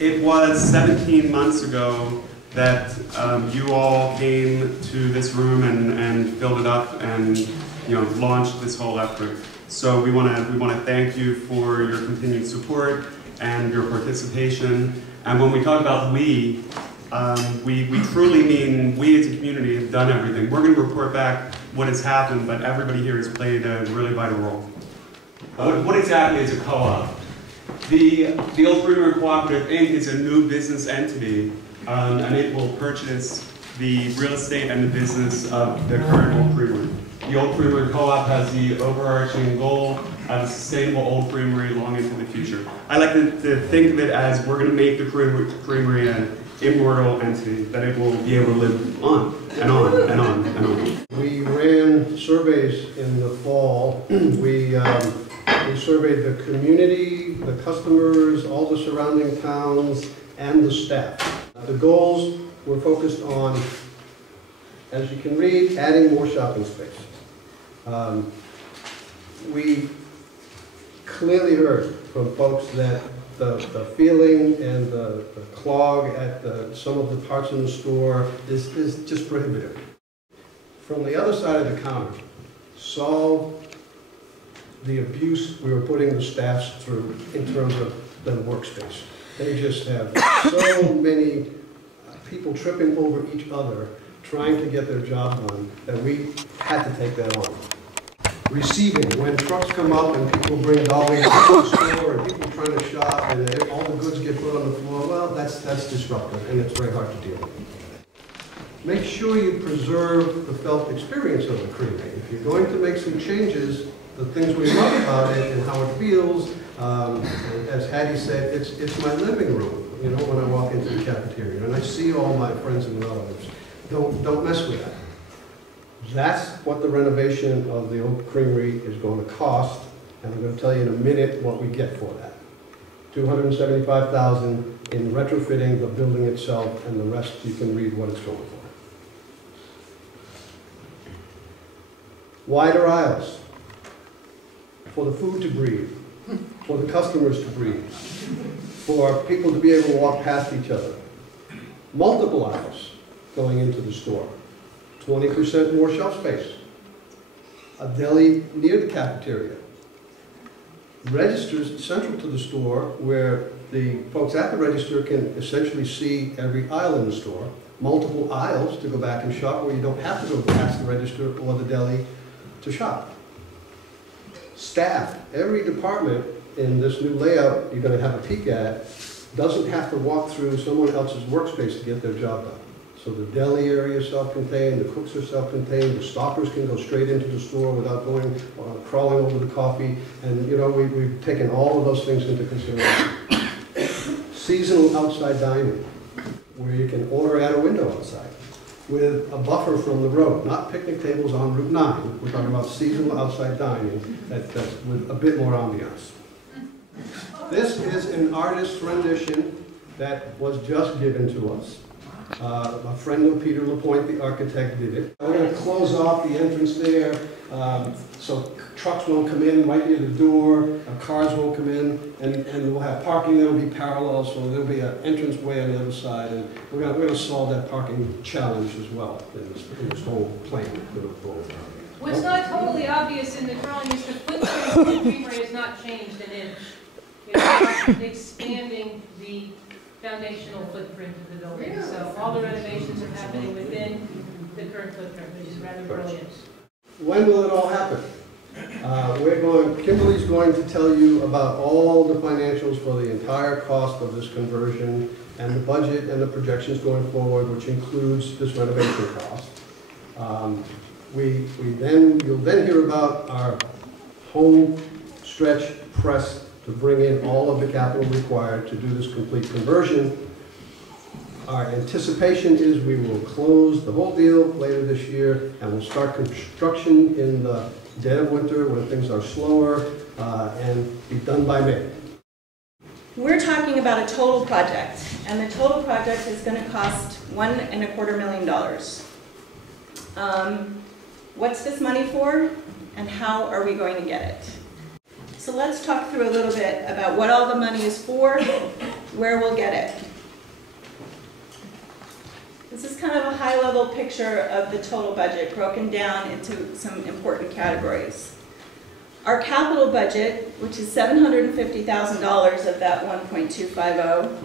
It was 17 months ago that you all came to this room and filled it up and launched this whole effort. So we want to thank you for your continued support and your participation. And when we talk about we truly mean we as a community have done everything. We're going to report back what has happened, but everybody here has played a really vital role. What exactly is a co-op? The Old Creamery Co-Operative Inc. is a new business entity, and it will purchase the real estate and the business of the current Old Creamery. The Old Creamery Co-op has the overarching goal of a sustainable Old Creamery long into the future. I like to think of it as we're going to make the Creamery an immortal entity, that it will be able to live on and on and on and on. We ran surveys in the fall. We surveyed the community, the customers, all the surrounding towns, and the staff. The goals were focused on, as you can read, adding more shopping space. We clearly heard from folks that the feeling and the clog at some of the parts in the store is just prohibitive. From the other side of the counter, solve the abuse we were putting the staffs through in terms of the workspace. They just have so many people tripping over each other trying to get their job done that we had to take that on. Receiving, when trucks come up and people bring dollies to the store and people trying to shop and all the goods get put on the floor, well, that's disruptive and it's very hard to deal with. Make sure you preserve the felt experience of the creamery. If you're going to make some changes, the things we love about it and how it feels, as Hattie said, it's my living room, when I walk into the cafeteria and I see all my friends and relatives. Don't mess with that. That's what the renovation of the Old Creamery is going to cost, and I'm going to tell you in a minute what we get for that. $275,000 in retrofitting the building itself, and the rest you can read what it's going for. Wider aisles for the food to breathe, for the customers to breathe, for people to be able to walk past each other. Multiple aisles going into the store. 20% more shelf space. A deli near the cafeteria. Registers central to the store where the folks at the register can essentially see every aisle in the store. Multiple aisles to go back and shop where you don't have to go past the register or the deli to shop. Staff, every department in this new layout you're going to have a peek at doesn't have to walk through someone else's workspace to get their job done. So the deli area is self-contained, the cooks are self-contained, the stockers can go straight into the store without going, crawling over the coffee, and we've taken all of those things into consideration. Seasonal outside dining, where you can order at a window outside, with a buffer from the road, not picnic tables on Route 9. We're talking about seasonal outside dining that's with a bit more ambiance. This is an artist's rendition that was just given to us. A friend of Peter LaPointe, the architect, did it. We're going to close off the entrance there so trucks won't come in right near the door, cars won't come in, and we'll have parking that will be parallel, so there'll be an entrance way on the other side, and we're going to solve that parking challenge as well in this whole plan. What's not totally obvious in the drawing is the footprint of the creamery has not changed an inch. It's expanding the foundational footprint of the building. So all the renovations are happening within the current footprint, which is rather brilliant. When will it all happen? Kimberly's going to tell you about all the financials for the entire cost of this conversion and the budget and the projections going forward, which includes this renovation cost. You'll then hear about our home stretch press to bring in all of the capital required to do this complete conversion. Our anticipation is we will close the whole deal later this year, and we'll start construction in the dead of winter when things are slower, and be done by May. We're talking about a total project, and the total project is going to cost $1.25 million. What's this money for, and how are we going to get it? So let's talk through a little bit about what all the money is for where we'll get it. This is kind of a high-level picture of the total budget broken down into some important categories. Our capital budget, which is $750,000 of that 1.250,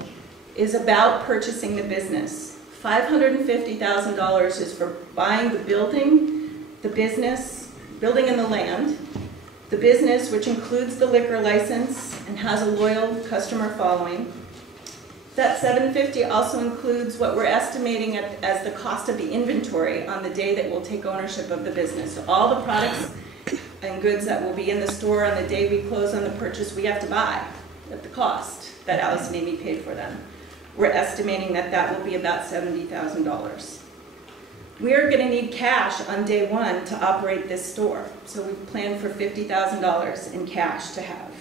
is about purchasing the business. $550,000 is for buying the building, the business, building and the land, the business, which includes the liquor license and has a loyal customer following. That $750,000 also includes what we're estimating as the cost of the inventory on the day that we'll take ownership of the business. So all the products and goods that will be in the store on the day we close on the purchase, we have to buy at the cost that Alice and Amy paid for them. We're estimating that that will be about $70,000. We are going to need cash on day one to operate this store. So we plan for $50,000 in cash to have.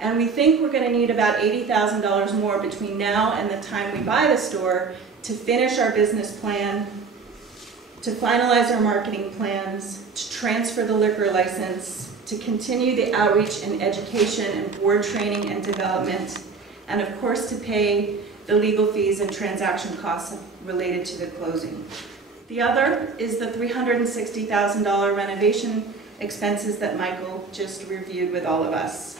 And we think we're going to need about $80,000 more between now and the time we buy the store to finish our business plan, to finalize our marketing plans, to transfer the liquor license, to continue the outreach and education and board training and development, and of course to pay the legal fees and transaction costs related to the closing. The other is the $360,000 renovation expenses that Michael just reviewed with all of us.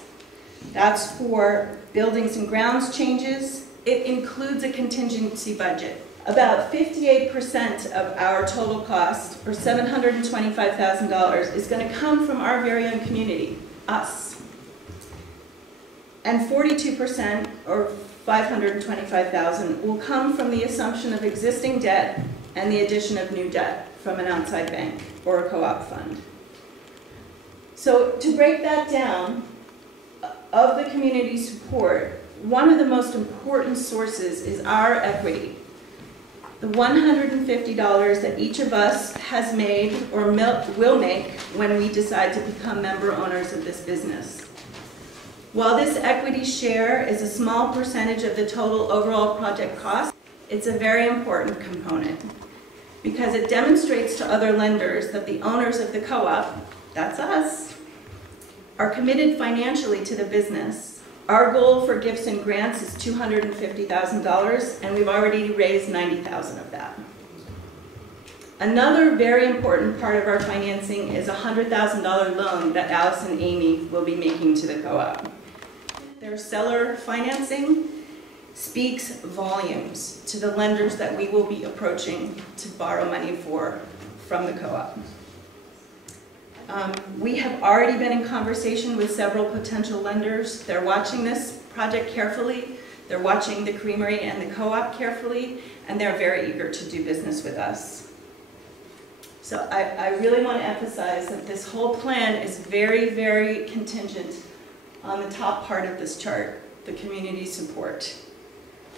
That's for buildings and grounds changes. It includes a contingency budget. About 58% of our total cost, or $725,000, is going to come from our very own community, us. And 42%, or $525,000, will come from the assumption of existing debt and the addition of new debt from an outside bank or a co-op fund. So to break that down, of the community support, one of the most important sources is our equity. The $150 that each of us has made or will make when we decide to become member owners of this business. While this equity share is a small percentage of the total overall project cost, it's a very important component because it demonstrates to other lenders that the owners of the co-op, that's us, are committed financially to the business. Our goal for gifts and grants is $250,000, and we've already raised $90,000 of that. Another very important part of our financing is a $100,000 loan that Alice and Amy will be making to the co-op. Their seller financing speaks volumes to the lenders that we will be approaching to borrow money from the co-op. We have already been in conversation with several potential lenders. They're watching this project carefully. They're watching the Creamery and the co-op carefully, and they're very eager to do business with us. So I really want to emphasize that this whole plan is very, very contingent on the top part of this chart, the community support.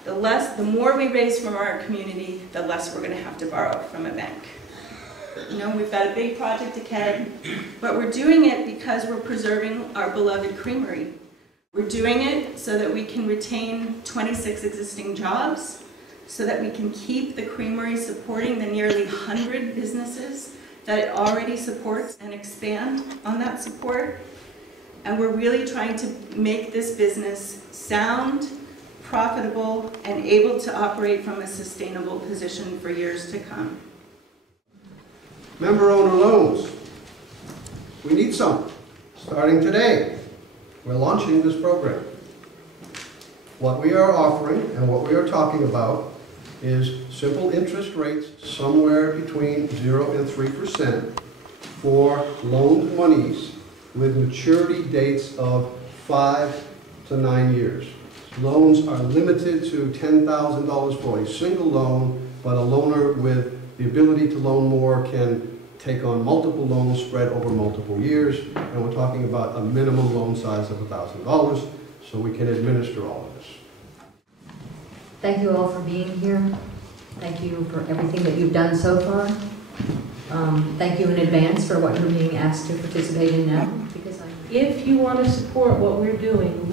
The more we raise from our community, the less we're going to have to borrow from a bank. You know, we've got a big project ahead, but we're doing it because we're preserving our beloved Creamery. We're doing it so that we can retain 26 existing jobs, so that we can keep the Creamery supporting the nearly 100 businesses that it already supports and expand on that support. And we're really trying to make this business sound, profitable, and able to operate from a sustainable position for years to come. Member owner loans. We need some. Starting today, we're launching this program. What we are offering and what we are talking about is simple interest rates somewhere between 0 and 3% for loaned monies with maturity dates of 5 to 9 years. Loans are limited to $10,000 for a single loan, but a loaner with the ability to loan more can take on multiple loans spread over multiple years, and we're talking about a minimum loan size of $1,000, so we can administer all of this. Thank you all for being here. Thank you for everything that you've done so far. Thank you in advance for what you're being asked to participate in now. If you want to support what we're doing,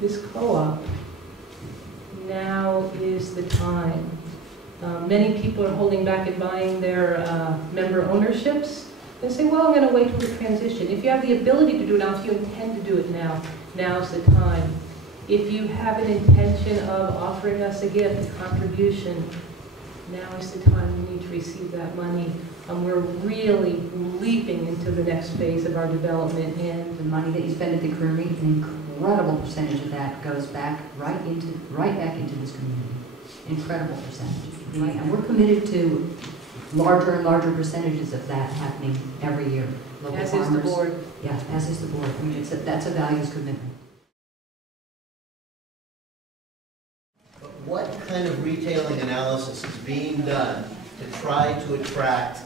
this co-op, now is the time. Many people are holding back and buying their member ownerships. They say, well, I'm going to wait for the transition. If you have the ability to do it now, if you intend to do it now, now's the time. If you have an intention of offering us a gift, a contribution, now is the time you need to receive that money. We're really leaping into the next phase of our development, and The money that you spend at the Creamery, an incredible percentage of that goes back right back into this community. Incredible percentage. And we're committed to larger and larger percentages of that happening every year. Local as farmers, is the board. Yeah, as is the board. I mean, that's a values commitment. But what kind of retailing analysis is being done to try to attract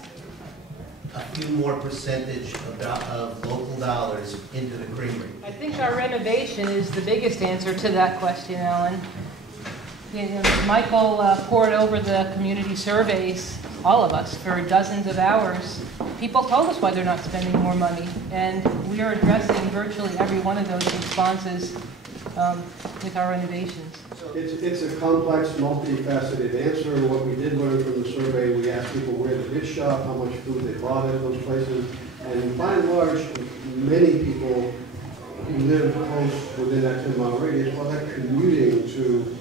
a few more percentage of local dollars into the Creamery? I think our renovation is the biggest answer to that question, Alan. You know, Michael poured over the community surveys, all of us, for dozens of hours. People told us why they're not spending more money, and we are addressing virtually every one of those responses with our renovations. It's a complex, multifaceted answer. What we did learn from the survey, we asked people where they did shop, how much food they bought at those places, and by and large, many people who live close within that 10-mile radius, well, they're commuting to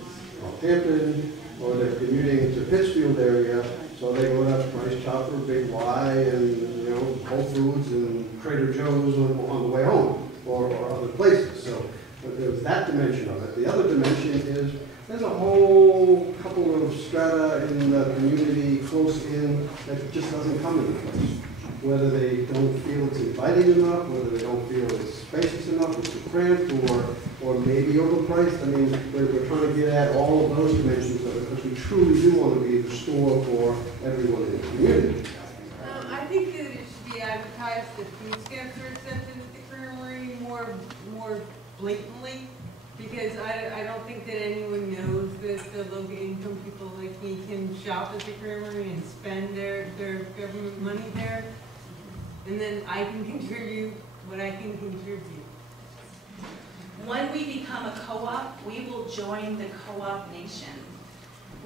Hampton, or they're commuting to Pittsfield area, so they go to Price Chopper, Big Y, and Whole Foods and Trader Joe's on the way home, or other places. So there's that dimension of it. The other dimension is there's a whole couple of strata in the community close in that just doesn't come into place. Whether they don't feel it's inviting enough, whether they don't feel it's spacious enough, it's too cramped, or maybe overpriced. I mean, we're trying to get at all of those dimensions of it because we truly do want to be the store for everyone in the community. I think that it should be advertised that food stamps are accepted at the Creamery more blatantly, because I don't think that anyone knows that the low income people like me can shop at the Creamery and spend their government money there, and then I can contribute what I can contribute. When we become a co-op, we will join the co-op nation.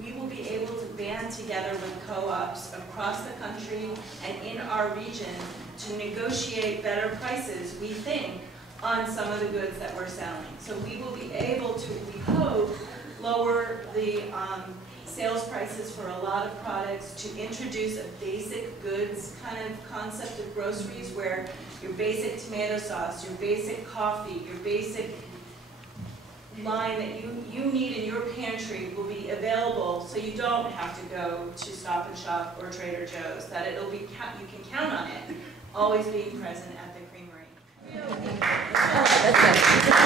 We will be able to band together with co-ops across the country and in our region to negotiate better prices, we think, on some of the goods that we're selling. So we will be able to, we hope, lower the sales prices for a lot of products, to introduce a basic goods kind of concept of groceries where your basic tomato sauce, your basic coffee, your basic line that you need in your pantry will be available, so you don't have to go to Stop and Shop or Trader Joe's, that it'll be, you can count on it always being present at the Creamery. That's it.